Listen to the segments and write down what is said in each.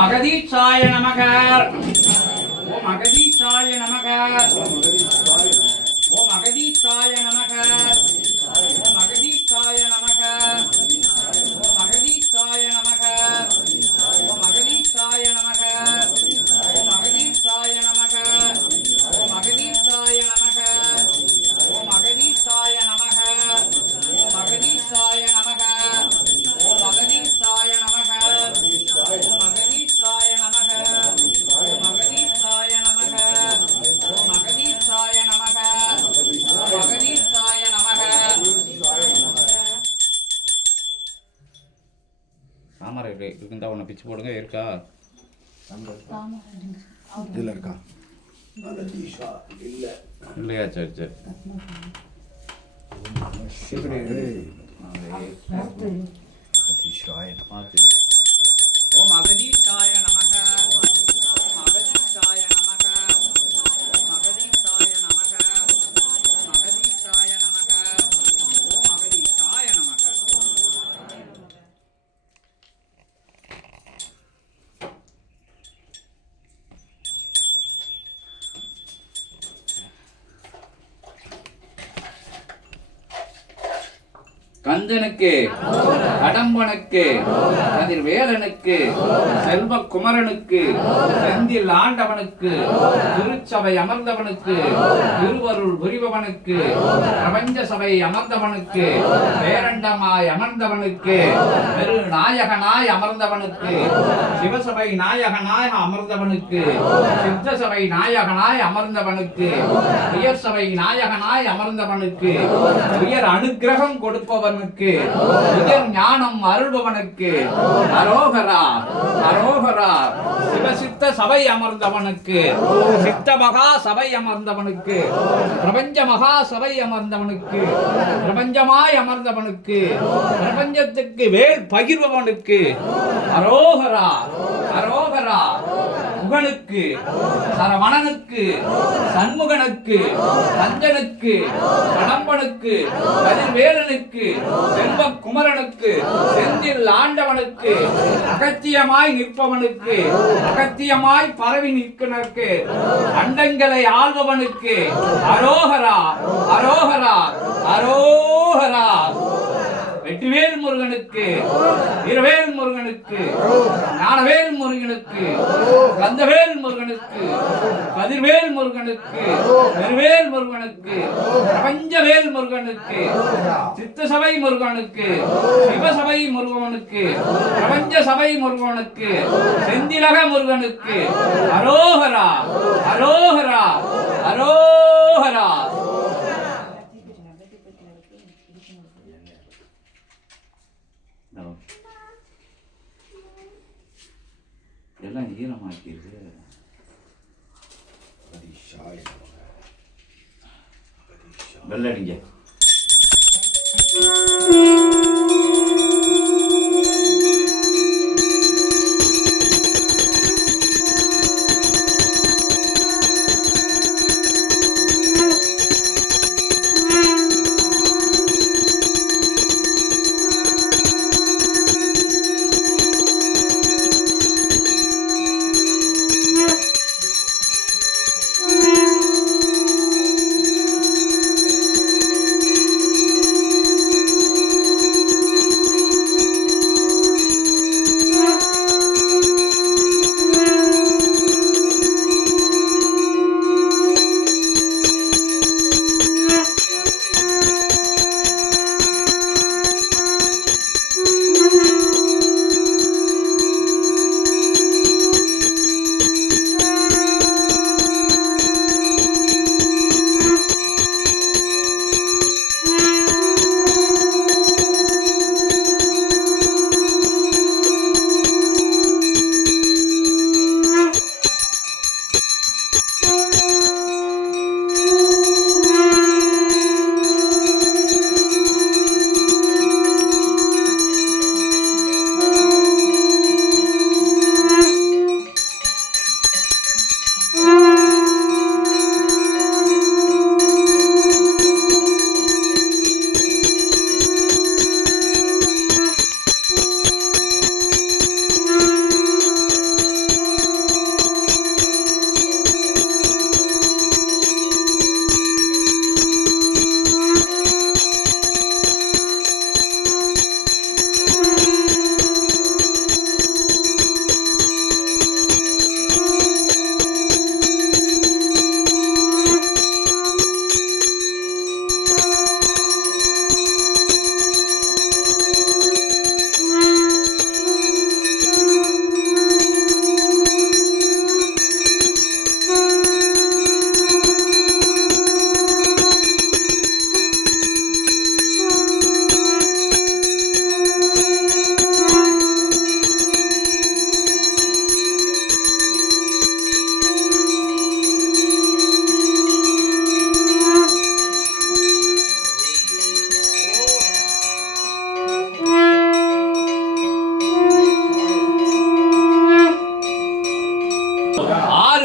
அகதீஷாய நமக. ஓம் அகதீஷாய நமக. ஓம் அகதீஷாய நமக. ஓம் அகதீஷாய நமக. தாமரை இருந்தா ஒன்று பிச்சு போடுங்க இருக்கா? இதில் இருக்கா? இல்லையா சரி சரி. அதிஷாய கந்தனுக்கு கடம்பனுக்கு கதிர்வேலனுக்கு செல்வ குமரனுக்கு செந்தில் ஆண்டவனுக்கு திருச்சபை அமர்ந்தவனுக்கு திருவருள் புரிபவனுக்கு பிரபஞ்ச சபை அமர்ந்தவனுக்கு பேரண்டமாய் அமர்ந்தவனுக்கு பெரு நாயகனாய் அமர்ந்தவனுக்கு சிவசபை நாயகனாய் அமர்ந்தவனுக்கு சித்த சபை நாயகனாய் அமர்ந்தவனுக்கு உயர் சபை நாயகனாய் அமர்ந்தவனுக்கு உயர் அனுக்கிரகம் கொடுப்பவனுக்கு உயர் ஞானம் அருள்பவனுக்கு அரோகரா அரோகரா சிவசித்த சபை அமர்ந்தவனுக்கு சித்த மகா சபை அமர்ந்தவனுக்கு பிரபஞ்ச மகா சபை அமர்ந்தவனுக்கு பிரபஞ்சமாய் அமர்ந்தவனுக்கு பிரபஞ்சத்துக்கு வேல் பகிர்பவனுக்கு அரோகரா முகனுக்கு சரவணனுக்கு சண்முகனுக்கு கஞ்சனுக்கு கடம்பனுக்கு கதிர்வேலனுக்கு செல்வ குமரனுக்கு செந்தில் ஆண்டவனுக்கு அகத்தியமாய் நிற்பவனுக்கு அகத்தியமாய் பரவி நிற்கனருக்கு அண்டங்களை ஆள்பவனுக்கு அரோகரா அரோகரா அரோகரா. வெற்றிவேல் முருகனுக்கு இருவேல் முருகனுக்கு ஞானவேல் முருகனுக்கு கந்தவேல் முருகனுக்கு கதிர்வேல் முருகனுக்கு பெருவேல் முருகனுக்கு பிரபஞ்சவேல் முருகனுக்கு சித்தசபை முருகனுக்கு சிவசபை முருகனுக்கு பிரபஞ்ச சபை முருகனுக்கு செந்திலக முருகனுக்கு அரோகரா அரோகரா அரோகரா. எல்லாம் ஈரமாக்கியிருக்கு. வெள்ளடிங்க.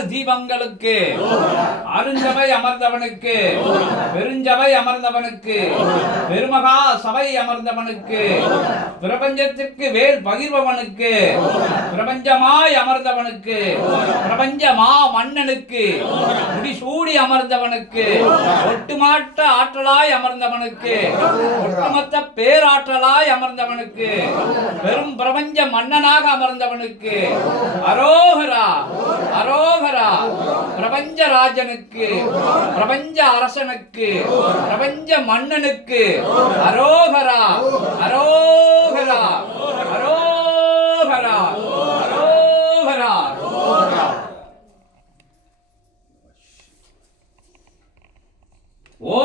தீபங்களுக்கு. அருஞ்சபை அமர்ந்தவனுக்கு. பெருஞ்சபை அமர்ந்தவனுக்கு. பெருமகா சபை அமர்ந்தவனுக்கு. பிரபஞ்சத்திற்கு வேல் பகிர்பவனுக்கு. பிரபஞ்சமாய் அமர்ந்தவனுக்கு பிரபஞ்சமா மன்னனுக்கு முடிசூடி அமர்ந்தவனுக்கு ஒட்டுமாட்ட ஆற்றலாய் அமர்ந்தவனுக்கு ஒட்டுமொத்த பேராற்றலாய் அமர்ந்தவனுக்கு பெரும் பிரபஞ்ச மன்னனாக அமர்ந்தவனுக்கு அரோகரா அரோகரா பிரபஞ்ச ராஜனுக்கு பிரபஞ்ச அரசனுக்கு பிரபஞ்ச மன்னனுக்கு அரோகரா அரோகரா அரோகரா ஓம்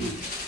ம்